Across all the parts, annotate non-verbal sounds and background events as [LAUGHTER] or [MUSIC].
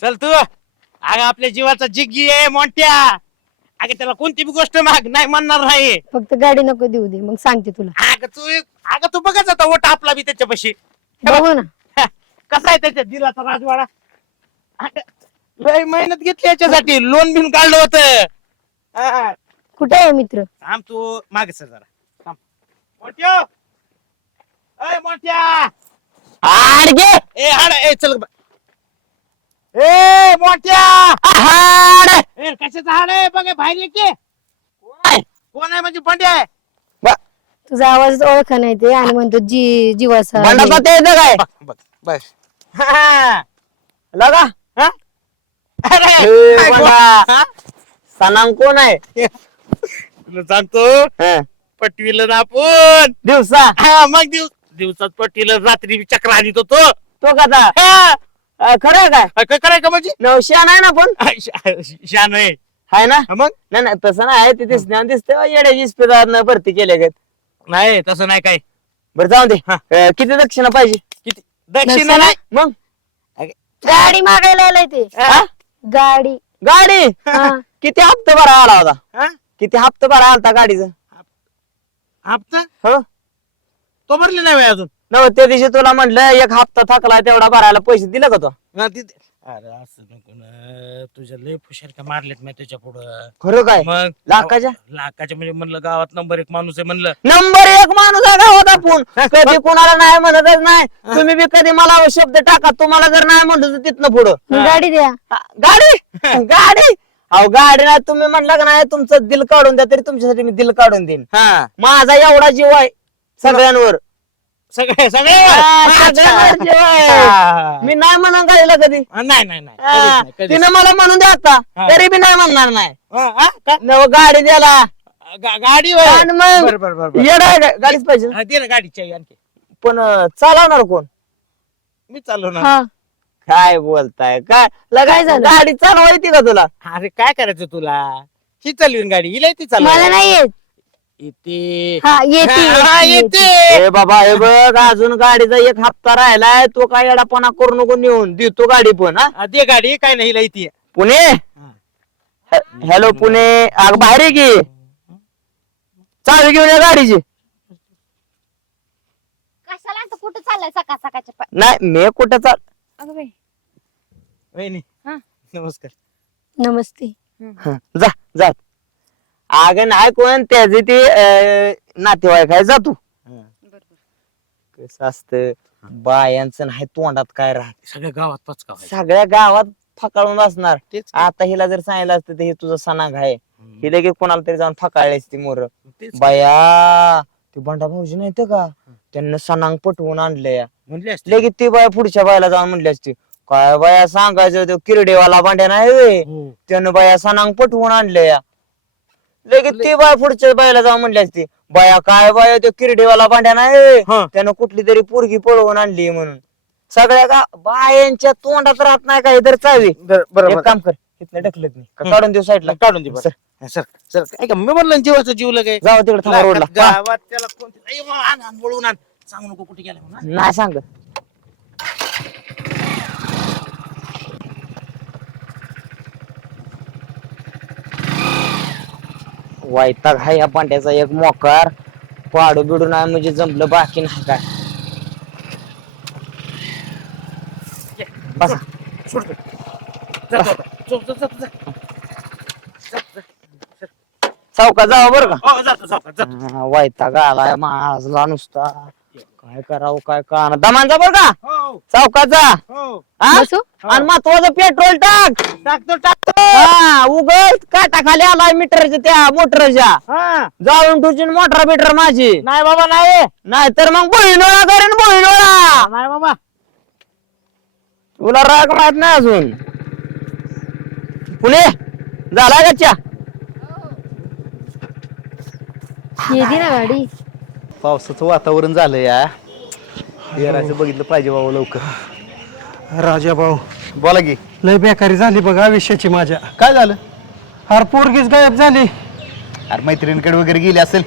चल तू. अगं आपल्या जीवाचा जिग्गी आहे मोठ्या. अगं त्याला कोणती बी गोष्ट माग नाही म्हणणार नाही. फक्त गाडी नको देऊ दे मग सांगते तुला. अगं तू अगं तू बघच आता ओट आपला बी त्याच्यापाशी. बघू. ना. कसा आहे त्याच्या दिलाचा राजवाडा? अगं, लय मेहनत घेतली याच्यासाठी. लोन बिन काढलं होतं. कुठे आहे मित्र? थांब तू. मागे सर जरा. थांब. मोठ्या. अय मोठ्या. ए हाड ए चल. ब- ए मोठ्या! हाड ए कशाचं हाड आहे? बघ हे बाहेर ये की. कोण आहे म्हणजे बंड्या आहे तुझा आवाज ओळखा नाही ते आणि म्हणतो जी जीवाचा बंडाचा ते येतं काय? बघ बस. हा. लगा. हा? अरे ए, काय बंडा. गो- हा? सणांग कोण आहे? तुला सांगतो हं. पटविलं ना आपण. दिवसा? हा मग दिवस दिवसात पटविलं रात्री चक्र आणत होतो. तो कसा? हा. अं, खरं आहे काय? काय कराय का म्हणजे नवशिया नाही ना पण? शा- शान आहे. हाय ना? मग? नाही नाही तसं नाही ते दिसते दिसते येड्याची इस्पितळात भरती केल्या गत. नाही तसं नाही काय. बरं जाऊ दे. हा. अं, किती दक्षिणा पाहिजे? किती? दक्षिणा? नाही. मग? गाडी मागायला आलाय ते. हा? गाडी. गाडी? हा. किती हप्ता भरा आला होता? हा? किती हप्ता भरा आलता गाडीचा? हप्ता? हो. तो भरले नाही अजून. नव त्या दिवशी तुला म्हटलं एक हप्ता थकला तेवढा भरायला पैसे दिले का तो? अरे असं नको ना. तुझ्या लय फुशार का मारलेत मी त्याच्या पुढं. खरं काय? मग लाखाच्या? लाखाच्या म्हणजे म्हणलं गावात नंबर एक माणूस आहे म्हणलं. नंबर एक माणूस आहे गावात आपण. कधी कुणाला नाही म्हणतच नाही. तुम्ही बी कधी मला शब्द टाका तुम्हाला जर नाही म्हणलं तर तिथनं पुढं. गाडी द्या. हा, गाडी? गाडी? अहो गाडी नाही तुम्ही म्हणलं का नाही तुमचं दिल काढून द्या तरी तुमच्यासाठी मी दिल काढून देईन. हा. माझा एवढा जीव आहे सगळ्यांवर. सगळे सगळे हा, अच्छा. सगळ्यांवर जीव आहे. हा. मी नाही म्हणून गाडीला कधी नाही नाही नाही हा, कधीच नाही, कधीच तिनं मला म्हणून द्या आता हा. तरी बी नाही म्हणणार नाही नाही. हा, हा, का? नव गाडी द्याला गा- गाडी होय. आणि मग बरं, बरं, बरं, बरं. येडा आहे का? गाडीच पाहिजे हा, दे ना गाडीची आई आणखी पण अं, चालवणार कोण मी हा काय बोलताय काय लगा काय झालं? गाडी चालवायची का तुला अरे काय करायचं तुला ही चालवीन गाडी हिला ती मला चालव नाही येत येते. हा येते [LAUGHS] हा, येते, येते. येते. ए बाबा हे बघ अजून गाडीचा एक हप्ता राहिलाय तो काय येडापणा करू नको नेऊन देतो गाडी पण हा. हा, दे गाडी काय नाही येते पुणे? हॅलो पुणे. आग बाहेर आहे की. चावी घेऊन या गाडीची. कशाला आता कुठं चाललाय सकाळ सकाळच्या पा- नाही मी कुठं चाल अगं बाई. वहिनी. हा. नमस्कार. नमस्ते. हं, जा जा. अग नाही कोण त्याचे ते अं, नातेवाईक आहे जा तू कसं असतं बायांचं नाही तोंडात काय राहत. सगळ्या गावात पचका सगळ्या गावात फकाळून बसणार. तेच आता हिला जर सांगितलं असतं तर हे तुझं सणाग आहे. ही. लगेच कोणाला तरी जाऊन फकाळली असती मोर. तेच बाया ते बंडा भाऊजी नाही का? त्यांना सणांग पटवून आणलंय. म्हणले असते. लगेच ती बाया पुढच्या बायाला जाऊन म्हणली असती काय बाया सांगायचं तो किरडेवाला भांड्या नाही व्हय. हो. त्यानं बाया सणांग पटवून आणलंय. लगेच ती बाया पुढच्या बायाला जाऊन म्हणली असती बाया काय बाया तो किरडेवाला भांड्या नाही. हा. त्यानं कुठली तरी पोरगी पळवून आणली म्हणून सगळ्या गा बायांच्या तोंडात राहत नाही काही तर चावी बर- एक बरोबर काम कर इथलं ढकलत नाही का. काढून देऊ साईडला काढून दे बरं. हा, सर सर काय का मी म्हणलं जीवाचं जीव लगे जाऊ तिकडे थांबा रोडला. गावात त्याला कोणती आई, मग आण, आण, वळवून आण. सांगू नको कुठे गेला म्हणून? नाही सांग वैताग हाय या पांड्याचा एक मोकार पाडू बिडू नाही म्हणजे जमलं बाकी नाही काय बसा. जा, जा, जा, जा, जा, जा. जा, जा. चौका जावा बरं का हो, जातो, जातो, जातो. हा, वैताग आलाय माझला नुसता काय करावं काय का दमानचा बरं का हो, चौकात जा हो. हा? बसू आणि महत्वाचं पेट्रोल टाक टाकतो टाकतो हा उगच काटा खाली आलाय मीटरच्या त्या मोटरच्या. हा. जाळून मोटर बिटर माझी. नाही बाबा नाही. नाही तर मग बहिणोळा करेन बहिणोळा नाही बाबा. तुला राग माहीत नाही अजून? पुणे झाला का च्या येते ना गाडी. पावसाचं वातावरण झालं या. येराचं बघितलं पाहिजे बाबा लवकर. राजा भाऊ. बोला की. लय बेकारी झाली बघा आयुष्याची माझ्या. काय झालं? अरे पोरगीच गायब झाली. अरे मैत्रिणीकडे वगैरे गेली असेल.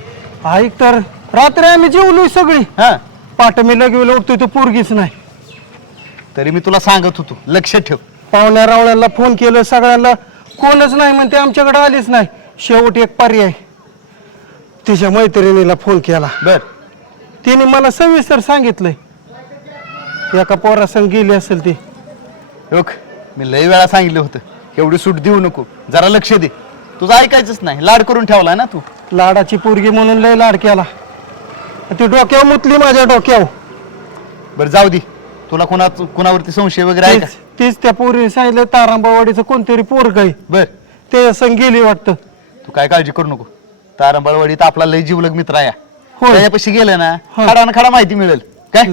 ऐक तर रात्री आम्ही जेवलोय सगळी. हा. पाठ मी लगेलो उठतोय तो पोरगीच नाही. तरी मी तुला सांगत होतो लक्ष ठेव. पाहुण्या रावळ्याला फोन केलं सगळ्यांना कोणच नाही म्हणते आमच्याकडे आलीच नाही. शेवट एक पर्याय. तिच्या मैत्रिणीला फोन केला. बर. तिने मला सविस्तर सांगितलंय. एका पोरासंग गेली असेल ती. बघ. मी लय वेळा सांगितलं होतं एवढी सूट देऊ नको जरा लक्ष दे. तुझं ऐकायचंच नाही लाड करून ठेवलाय ना तू? लाडाची पोरगी म्हणून लय लाड केला. ती डोक्यावर मुतली माझ्या डोक्यावर. बरं जाऊ दे. तुला कोणा कोणावरती संशय वगैरे आहे का? तीच तीच त्या पोरीने सांगितलं तारांबावाडीचं कोणतरी पोरग आहे. बर. ते संग गेली वाटतं. तू काय काळजी करू नको. तारंबळवाडीत आपला लय जीवलग मित्र आहे. होय. त्याच्यापाशी गेलं ना हा. खडा ना खडा माहिती मिळेल. काय?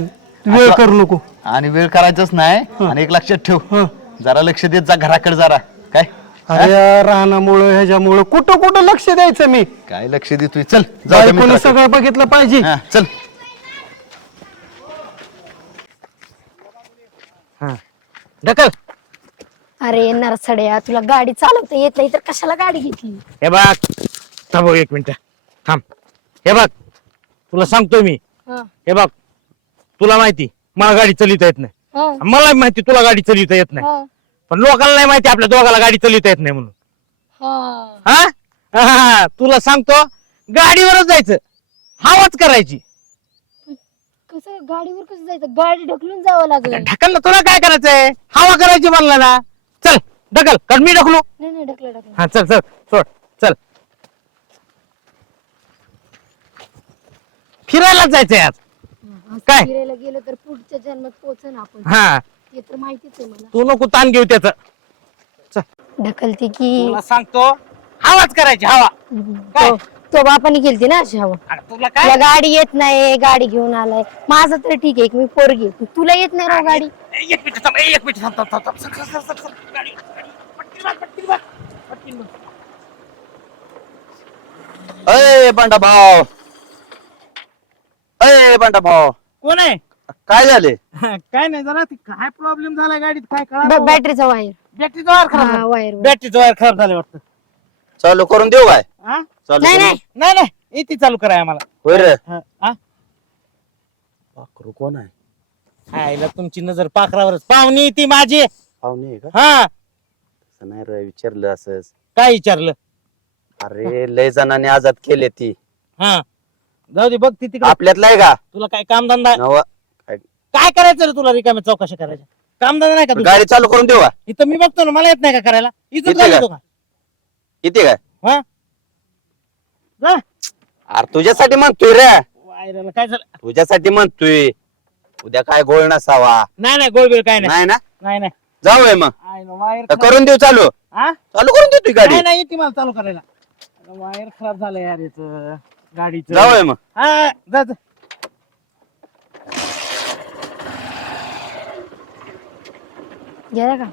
वेळ आपला- करू नको. आणि वेळ करायचाच नाही आणि एक लक्षात ठेव. हं. जरा लक्ष देत जा घराकडे जरा. काय? अरे रानामुळं ह्याच्यामुळं कुठं कुठं लक्ष द्यायचं मी? काय लक्ष देतोय? चल जाऊ दे मित्राकडे. सगळं बघितलं पाहिजे. हा, चल. ढकल. अरे नरसड्या तुला गाडी चालवता येत नाही तर कशाला गाडी घेतली? हे बघ थांब एक मिनिट. थांब. हे बघ तुला सांगतोय मी. हा, हे बघ तुला माहिती मला गाडी चालवता येत नाही. हा, मला माहिती तुला गाडी चालवता येत नाही. हा, पण लोकांना नाही माहिती आपल्या दोघाला गाडी चालवता येत नाही म्हणून. हा. हा? हा तुला सांगतो गाडीवरच जायचं. हवाच करायची. कसं गाडीवर कसं जायचं? गाडी ढकलून जावं लागलं. ढकल ना तुला काय करायचंय? हवा करायची म्हणला ना चल ढकल. कारण मी ढकलू. नाही नाही ढकलं ढकलं. हा चल चल. सोड. चल. फिरायलाच जायचंय आज. काय? फिरायला गेलो तर पुढच्या जन्मात पोहोचन आपण हा ते तर माहितीच आहे मला तू नको ताण घेऊ त्याच ढकलती की तुला सांगतो हवाच करायची हवा काय? तो- तो बापाने केलती ना अशी हवा अरे तुला गाडी येत नाही गाडी घेऊन आलाय माझं तर ठीक आहे की मी पोरगी आहे. तुला येत नाही राव गाडी एक मिनिट थांब एक मिनिट थांब थांब थांब थांब sir, sir, sir, sir, sir. गाडी गाडी. पटकन बघ, पटकन बघ. पटकन बघ. अय बंडा भाऊ अय बंडा भाऊ. कोण आहे? काय झाले? [LAUGHS] काय नाही जरा ते काय प्रॉब्लेम झाला गाडीत? काय कळा बॅटरीचा वायर बॅटरीचा वायर खराब हा झाला. Wire wire. बॅटरीचा वायर खराब झाला वाटतं. चालू करून देऊ काय? हा? चालू नाही करून- नाही. नाही नाही. इथे चालू कराय आम्हाला. होय रे. हा, हा? पाखरू कोण आहे? आईला तुमची नजर पाखरावरच. पाहुणी ती माझी. पाहुणे आहे का? हा. तसं नाही रे विचारलं असंच. काय विचारलं? अरे लय जणांनी आजाद केले ती. हा. जाऊ दे बघ ती तिकडे. आपल्यातला आहे का? तुला काय कामधंदा नव. काय करायचं रे तुला रिकाम्या चौकशा करायच्या? कामधंदा नाही का तुझा? गाडी चालू करून देऊ का? इथं मी बघतो ना मला येत नाही का करायला? इथं येते चालू का? का? किती काय हा? जा. अरे तुझ्यासाठी म्हणतोय रे. वायराला काय झालं? तुझ्यासाठी म्हणतोय. उद्या काय गोळ नसावा. नाही नाही गोळबिळ काय नाही. नाही ना? नाही नाही. जाऊय मग. आईला वायर तर खराब- करून देऊ चालू. हा? चालू करून देऊ तुझी गाडी. नाही नाही येते मला चालू करायला. वायर खराब झालं यार याच. गाडीचं. जाऊय मग. हा जा जा. गेला का?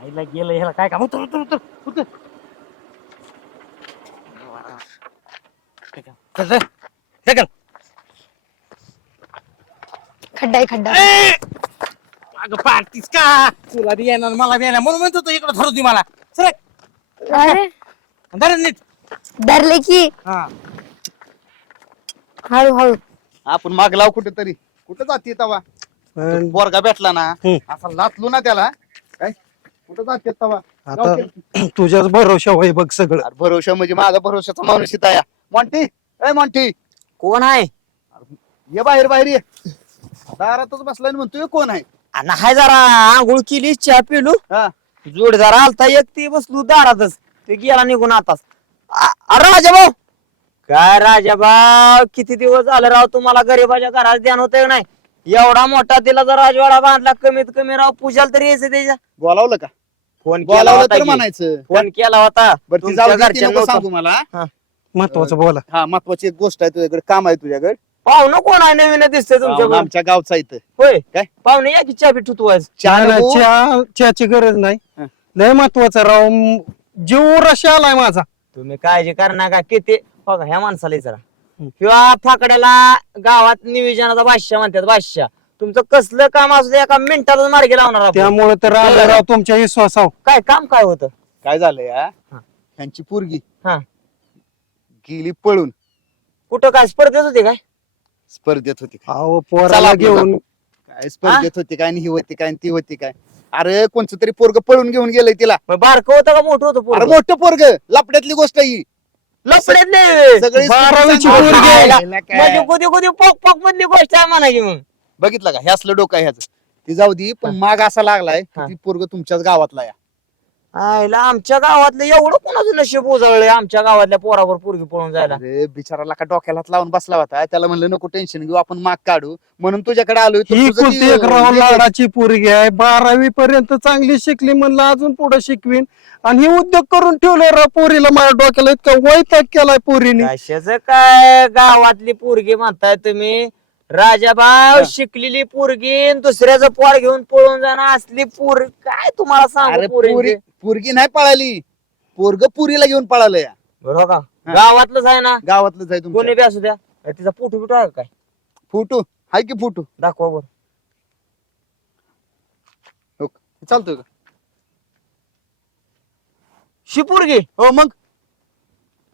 आईला गेलं ह्याला काय काम? उतर उतर उतर उतर. चल, चल. ढकल. खड्डा आहे खड्डा. ए! अगं पार्टीस का? तुला बी येणार मला बी येणार. म्हणून म्हणतो तू इकडे धरू दे मला. सर अरे. धर नीट. धरले की. हा. हळू हळू आपण माग लाव कुठे तरी कुठं जाते तवा? पण बोरगा भेटला ना हम्म. असा लाचलो ना त्याला. काय? कुठं जाते तवा? आता [CLEARS THROAT] तुझ्याच भरोशा होय बघ सगळं. अरे भरोशा म्हणजे माझा भरोशाचा माणूस इथं आहे मॉन्टी ए मॉन्टी. कोण आहे? ये बाहेर बाहेर ये. दारातच बसलाय आणि म्हणतोय कोण आहे? हाय जरा आंघोळ केली चहा पिलू. हा. जोडदार आलता एक ती बसलू दारातच. ते गेला निघून आताच. आ- अरे राजाभाऊ काय राजाभाऊ किती दिवस झाले राव तुम्हाला गरीबाच्या घरात ध्यान होत नाही? एवढा मोठा तिला जर राजवाडा बांधला कमीत कमी राव पूजाला तरी यायचं त्याच्या. बोलावलं का? फोन केला बोलावलं होता की. म्हणायचं. फोन केला होता. बरं ती तुमच्या जाऊ दे, ती घरच्यांना नको होता. सांगू मला. महत्वाचं बोला. हा महत्वाची एक गोष्ट आहे तुझ्याकडे काम आहे तुझ्याकडे. पाहुणं कोण आहे नवीन दिसतंय तुमच्या आमच्या गावचा इथं. होय. काय? पाहुणे या की चहा पिठू तू आज चहा नाही, नाही, नको? चहा चहाची गरज नाही. हं. लय महत्वाचं राव म- जीव रशी आलाय माझा. तुम्ही काळजी कर नका किती? बघा ह्या माणसाला जरा किंवा फाकड्याला गावात नियोजनाचा बादशाह म्हणतात बादशाह. तुमचं कसलं काम असू दे एका मिनिटातच मार्गी लावणार आपण. त्यामुळे तर आलं राव तुमच्या विश्वासाव काय काम काय होतं? काय झालंय हा? हा. ह्यांची पोरगी हा. गेली पळून. कुठं काय स्पर्धेत होते काय? स्पर्धेत होती. काय अहो चला पोराला आपलं घेऊन काय स्पर्धेत होती काय आणि ही होती काय आणि ती होती काय? अरे कोणचं तरी पोरग पळून घेऊन गेलंय तिला बारक होतं का मोठं होतं अरे पोरगं? मोठं पोरग लपड्यातली गोष्ट ही लफड्यात नाही सगळी बारावीची सांगतो. पोरगी. खायला म्हणजे काय? कधी कधी पोक पोक मधली गोष्ट आहे म्हणा मग बघितलं का हे असलं डोकं आहे ह्याचं ती जाऊ दे पण माग असा लागलाय की हा. ती पोरग तुमच्याच गावातला या आयला आमच्या गावातलं एवढं कोणाचं नशीब उजळलंय? आमच्या गावातल्या पोरावर पोरगी पळून जायला. अरे बिचाराला का डोक्याला हात लावून बसला होता? त्याला म्हणलं नको टेन्शन घेऊ आपण माग काढू. म्हणून तुझ्याकडे आलोय तर ही तुझं कुलती ती- एक राव ती- लाडाची पोरगी आहे. बारावी पर्यंत चांगली शिकली म्हणलं अजून पुढे शिकवीन. आणि हे उद्योग करून ठेवले राव पोरीला माझ्या डोक्याला. इतका वैताग केलाय पोरीने. कशाच काय? गावातली पोरगी म्हणताय तुम्ही. राजाभाव शिकलेली पोरगी आणि दुसऱ्याचं पोर घेऊन पळून जाणं असली पोर काय तुम्हाला अरे सांगू पोरी पोरी पोरगी नाही पळाली. पोरग पुरीला घेऊन पळालं या बरोबर का? गावातलंच आहे ना? गावातलंच आहे कोणी बी असू द्या. अरे तिचा फोटो बिटो आहे का काय? फोटो? हाय की फोटो? दाखवा बरं. हो का? चालतोय का? शिपूरगी हो मग?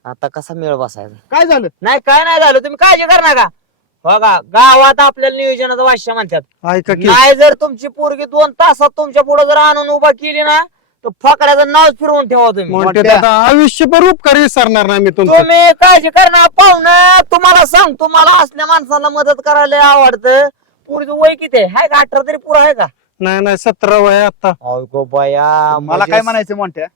आता कसा मेळ बसायचा. काय झालं? नाही काय नाही झालं. तुम्ही काळजी कर नका. बघा गावात आपल्याला नियोजनाचं वाश्य म्हणतात. ऐका की. नाही जर तुमची पोरगी दोन तासात तुमच्यापुढे जर आणून उभा केली ना तर फकड्याचं नाव फिरवून ठेवा तुम्ही. म्हणते आयुष्यभर उपकार विसरणार नाही मी तुमचं. तुम्ही काळजी करणार. पाहुणं तुम्हाला सांग तुम्हाला असल्या माणसाला मदत करायला आवडतं. पुरीचं वय किती आहे? हाय का? अठरा तरी पुरा आहे का? नाही नाही सतरा वय आता. अगो बया मला म्हणजे काय म्हणायचं म्हणत्या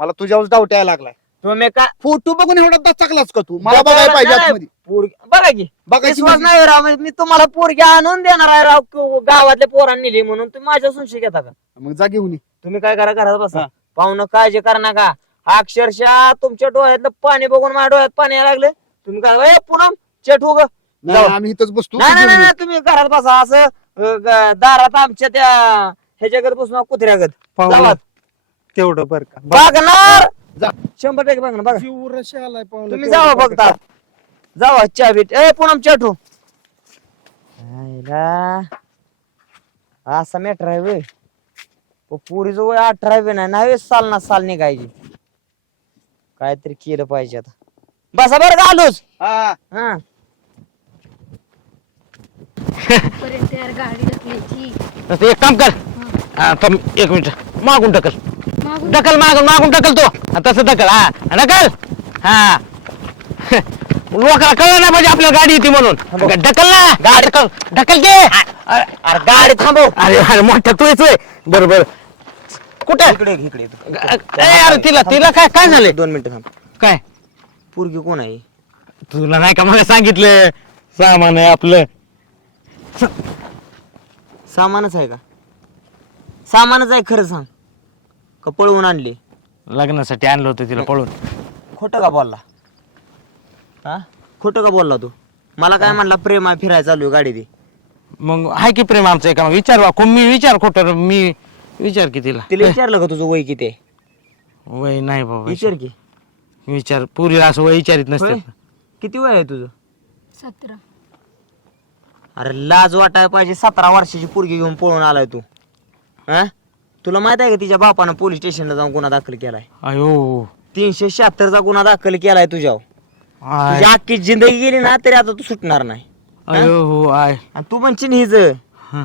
मला तुझ्यावर डाऊट यायला लागलाय. तुम्ही काय फोटो बघून एवढा दचकलाच का तू? मला बघायला पाहिजे नाही, आतमध्ये. पोरगी बघा की. बघायची विश्वास म्हणजे- नाही राव मी तुम्हाला पोरगी आणून देणार आहे राव क- गावातल्या पोरांनी नेली म्हणून. तुम्ही माझ्या संशय घेता का? मग जा घेऊन ये. तुम्ही काय करा घरात बसा. हा. पाहुणं काळजी करा नका. अक्षरशः तुमच्या डोळ्यातलं पाणी बघून माझ्या डोळ्यात पाणी यायला लागलं. तुम्ही काय "ए, पूनम चेट हो ग नाही, जाऊ. आम्ही इथंच बसतो. नाही तू नाही घेऊन ये. नाही तुम्ही घरात बसा. असं अ, ग- दारात आमच्या त्या ह्याच्यागत बसून कुत्र्यागत. पाहुणं. जावा. तेवढं बर का. बघणार. जा. शंभर टक्के बघा जीव रशी आलाय पाहुणं, तुम्ही जावा फक्त? जावा चहा बीट. ए पूनम चेटू असा मॅटर आहे वय पुरीचं वय अठरा बी नाही नाही साल ना साल निघायची. काहीतरी केलं पाहिजे आता. बसा बरं का आलोच? हा. हा. पर्यंत यार गाडी ढकलायची. तर एक काम कर. हा, थांब एक मिनिट. मागून मागून ढकल मागून मागून ढकल तो. हा, तसं ढकल हा. ढकल हा. लोकांना कळलं नाही पाहिजे आपल्याला गाडी येते म्हणून. ढकल ना. गाडी. ढकल ढकल के अरे गाडी थांबव. अरे अरे मोठ्या तू येतोय बरं बरं. कुठे? इकडे ये, इकडे ये. अरे तिला तिला काय काय झालंय? दोन मिनिटं थांब. काय? पोरगी कोण आहे? तुला नाही का मला सांगितलं? सामान आहे आपलं. सामानच आहे का? सामानच आहे खरं सांग. का पळवून आणली? लग्नासाठी आणलं होतं तिला पळून खोटं का बोलला? हा? खोटं का बोलला तू? मला काय म्हणला प्रेम आहे फिरायला चालू आहे गाडी ती मग हाय की प्रेम आमचं एका विचार बा कोण मी विचार खोटं मी विचार की तिला. तिला विचारलं का तुझं वय किती आहे? वय नाही बाबा विचार की. विचार पुरीला असं वय विचारित होय? नसते. किती वय आहे तुझं? सतरा. अरे लाज वाटायला पाहिजे सतरा वर्षाची पोरगी घेऊन पळून आलाय तू. हा? तुला माहीत आहे का तिच्या बापानं पोलीस स्टेशनला जाऊन गुन्हा दाखल केलाय? अयो. तीनशे शहात्तरचा गुन्हा दाखल केलाय तुझ्यावर. आय. तुझी अख्खी जिंदगी गेली ना तरी आता तू सुटणार नाही. अयो हो आय. आणि तू म्हणशील हिज. हं.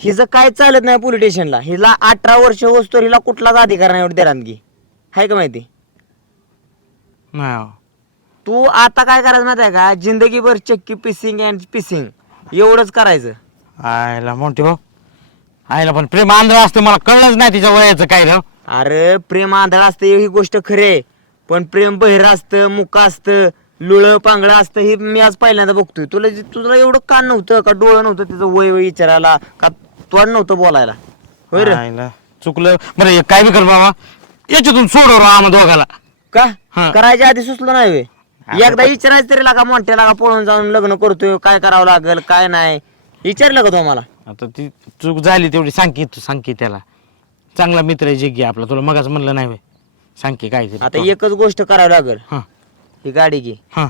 हिचं काय चालत नाही पोलीस स्टेशनला. हिला अठरा वर्ष होतो हिला कुठलाच अधिकार नाही एवढी देरानगी हाय का माहिती? नाही हो. तू आता काय करायचं माहिती आहे का? जिंदगीभर चक्की पिसिंग अँड पिसिंग एवढंच करायचं. आयला मोठी भाऊ. आयला पण प्रेम आंधळ असतं मला कळलंच नाही तिच्या वयाचं काय राव अरे प्रेम आंधळ असतं ही गोष्ट खरे. पण प्रेम बहिर असतं मुका असतं लुळ पांगळं असतं हे मी आज पहिल्यांदा बघतोय. तुला जे- तुला एवढं कान नव्हतं का डोळं नव्हतं तिचं वय वय विचारायला? का तोंड नव्हतं बोलायला? होय रे. चुकलं. बरं एक काय बी कर बाबा. याच्यातून सोडव राव आम्हा दोघाला. का? हा. करायच्या आधी सुचलं नाही वे एकदा विचारायचं तरी लागा मोठ्या लागा पळून जाऊन लग्न करतोय काय करावं लागेल काय नाही. विचारलं का तुम्हाला आता ती चूक झाली तेवढी सांग की तू सांग की त्याला. चांगला मित्र आहे जग्गी आपला. तुला मगाच म्हणलं नाही. सांग की काय आता एकच गोष्ट करावी लागेल. हा. ही गाडी घे. हा.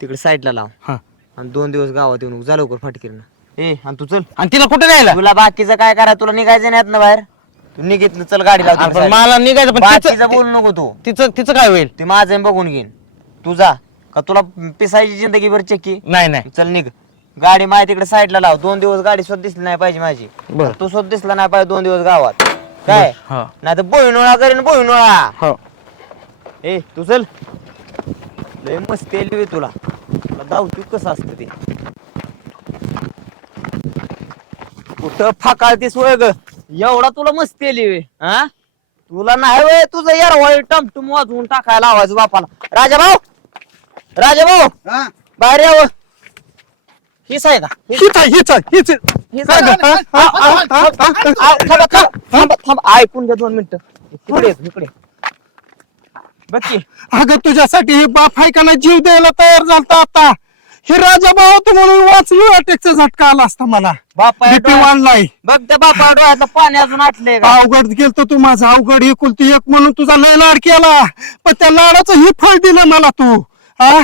तिकडे साईडला लाव. हा. आणि दोन दिवस गावात येऊन जा लवकर फाटकीरनं. ए आणि तू चल. आणि तिला कुठे न्यायला? तुला बाकीचं काय करा तुला निघायचं नाही ना बाहेर. तू निघित चल गाडी लाव अरे तिकडे पण side ला. मला निघायचं पण बाकीचं तिचं- बोलू नको तू. तिचं तिचं काय होईल? ते माझं बघून घेईन. तू जा. का तुला पिसायची जिंदगी भर चक्की नाही नाही. चल निघ. गाडी माझ्या तिकडे साईडला लाव. दोन दिवस गाडी सुद्धा दिसली नाही पाहिजे माझी. बर. तू सुद्धा दिसला नाही पाहिजे दोन दिवस गावात. काय? हा. नाही तर बोईनोळा करीन बोईनोळा हो. ए तू चल. लय मस्ती आली तुला. तुला धावती कसं असतं ते. कुठं फाकाळतीस वय ग? एवढा तुला मस्ती आली वे हा तुला नाही वय तुझं यारवाळी टमटुम वाजवून टाकायला आवाज बापाला. राजा भाऊ राजा भाऊ हा? बाहेर यावं. हीच आहे का हीच- हीच आहे हीच आहे हीच आहे. हीच काय आहे ग? का? हा? हा? हा? हा? हा? आ, थांबा, थांबा, थांबा, थांबा. ऐकून घ्या दोन मिनिटं इकडे ये, इकडे बघ की अगं तुझ्यासाठी हे बाप आहे का नाही जीव द्यायला तयार झालता आता हे राजा भाऊ होतं म्हणून वाचलो अटॅकचा झटका आला असता मला बापा BP वाढलाय बघ त्या बापा डोळ्यातलं पाणी अजून आटले का अवघड गेलतो तू माझा अवघड एकुलती एक म्हणून तुझा लय लाड केला पण त्या लाडाचं हे फळ दिलं मला तू हा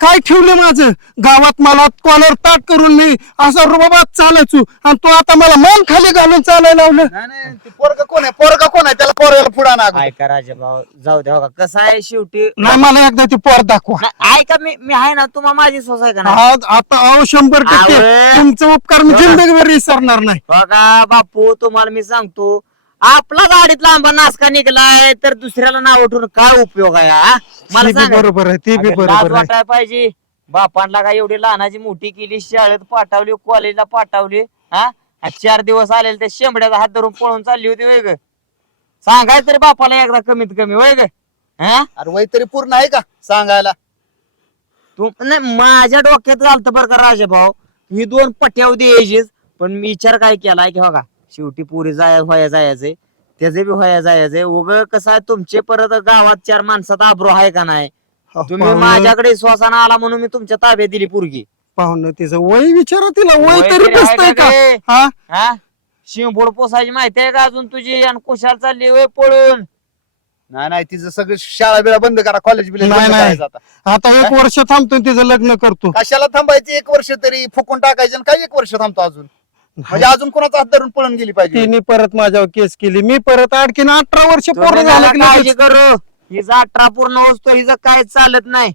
काय ठेवलं माझं? गावात मला कॉलर ताट करून मी असा रुबाबात चालायचो. आणि तू आता मला मान खाली घालून चालायला लावलं. नाही नाही ते पोरगा कोण आहे? पोरगा कोण आहे? त्याला पोरगाला पुढा ना ऐका राजा भाऊ जाऊ द्या हो का? कसं आहे शेवटी? नाही मला एकदा ते पोर दाखवा. नाही, ऐका मी मी आहे ना तुम्हाला माझी सोस आहे का नाही? आज आता अहो शंभर टक्के. तुमचा उपकार मी जिंदगीभर विसरणार नाही. बघा बापू तुम्हाला मी सांगतो आपला गाडीत लांबा नासका निघलाय तर दुसऱ्याला नाव उठून काय उपयोग आहे हा? ते मला बी सांगा. बरोबर आहे ते बी अगं, लाज बरोबर आहे. वाटायला पाहिजे. बापांना काय एवढी लहानाची मोठी केली शाळेत पाठवली कॉलेजला पाठवली हा? आणि चार दिवस आलेले त्या शेंबड्याचा हात धरून पळून चालली होती वय ग? सांगाय तरी बापाला एकदा कमीत कमी वय ग? हा? अरे वय तरी पूर्ण आहे का सांगायला? तू नाही माझ्या डोक्यात घालतं बरं का राजा भाऊ ही दोन पट्याव द्यायचीच पण मी विचार काय केलाय की बघा शेवटी पुरी जाय व्हाया जायचंय त्याचे बी व्हाया जायचंय उग कसं आहे तुमचे परत गावात चार माणसात आब्रो आहे का नाही? हो, तुम्ही पाहुणं- माझ्याकडे श्वासानं आला म्हणून मी तुमच्या ताब्यात दिली पुरगी. पाहुणं तिचं वय विचारा तिला वय वय तरी तरी आहे बसतंय का का? रे? हा? हा? शिंबोड पोसायची माहिती आहे का अजून तुझी? आणि कुशाल चालली वय पळून. नाही नाही तिचं सगळं शाळा बिळा बंद करा कॉलेज बिलेज नाही, बंद नाही. करायचं आता. आता एक वर्ष थांबतो तिचं लग्न करतो. कशाला थांबायची? एक वर्ष तरी फुकून टाकायचं आणि काय एक वर्ष थांबतो अजून? म्हणजे अजून कोणाचा हात धरून पळून गेली पाहिजे? तिने परत माझ्यावर केस केली. मी परत आणखीन अठरा वर्ष पूर्ण झालं की काळजी लगेच- करू. हिचा अठरा पूर्ण होतो हिचं काय चालत नाही.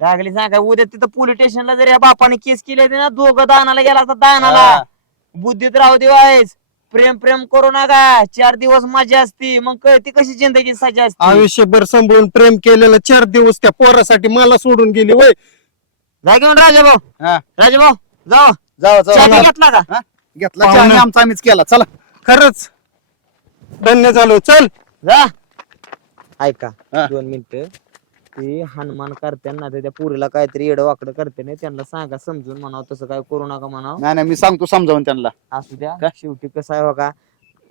लागली सांगा उद्या तिथं पोलीस स्टेशनला जर या बापाने केस केली होती ना दोघं दानाला गेला तर दानाला. हा. बुद्धीत राहू देवायच प्रेम प्रेम करू नका. चार दिवस मजा असती. मग कळती कशी जिंदगी सजा असते? आयुष्यभर सांभाळून प्रेम केलेलं चार दिवस त्या पोरासाठी मला सोडून गेली वय. जा घेऊन राजाभाऊ हा. राजाभाऊ जाऊ. जाऊ चहा जाऊ घेतला का? हा? घेतला चहा आणि आमचा आम्हीच केला. चला. खरंच. धन्य झालो. चल. जा. ऐका हा. दोन मिनिट. ते हनुमान करताना ते त्या पुरीला काहीतरी येडं वाकडं करते ना त्यांना सांगा समजून म्हणावं तसं काय करू नका म्हणावं. नाही नाही मी सांगतो समजावून त्यांना. असू द्या काय? शेवटी कसं आहे बघा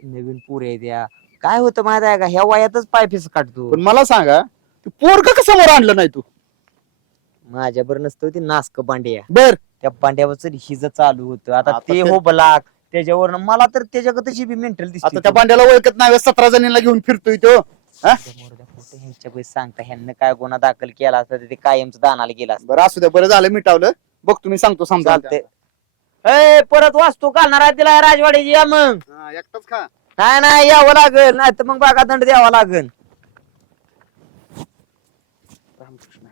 नवीन पुरे द्या काय होतं माहिती आहे का? ह्या वयातच पाय फिस काढतो पण मला सांगा पोरग का समोर आणलं नाही तू? माझ्या बरं नसतं ती नासक बांड्या बर. त्या पांड्यावरच हिज चालू होतं. आता ते हो बलाक त्याच्यावर मला तर त्याच्याकडे तशी बी मेंटल दिसत त्या पांड्याला ओळखत नाही सतरा जणींना घेऊन फिरतोय तो सांगता? ह्यानं काय गुन्हा दाखल केला असता ते कायमच दानाला गेला बरं असू द्या बरं झालं मिटावलं. बघ तुम्ही सांगतो समजा चालतंय. परत वाचतो घालणार आहे तिला राजवाड्याची या मग. एकटाच खा. नाही नाही यावं लागल नाही तर मग बागा दंड द्यावा लागल. रामकृष्ण.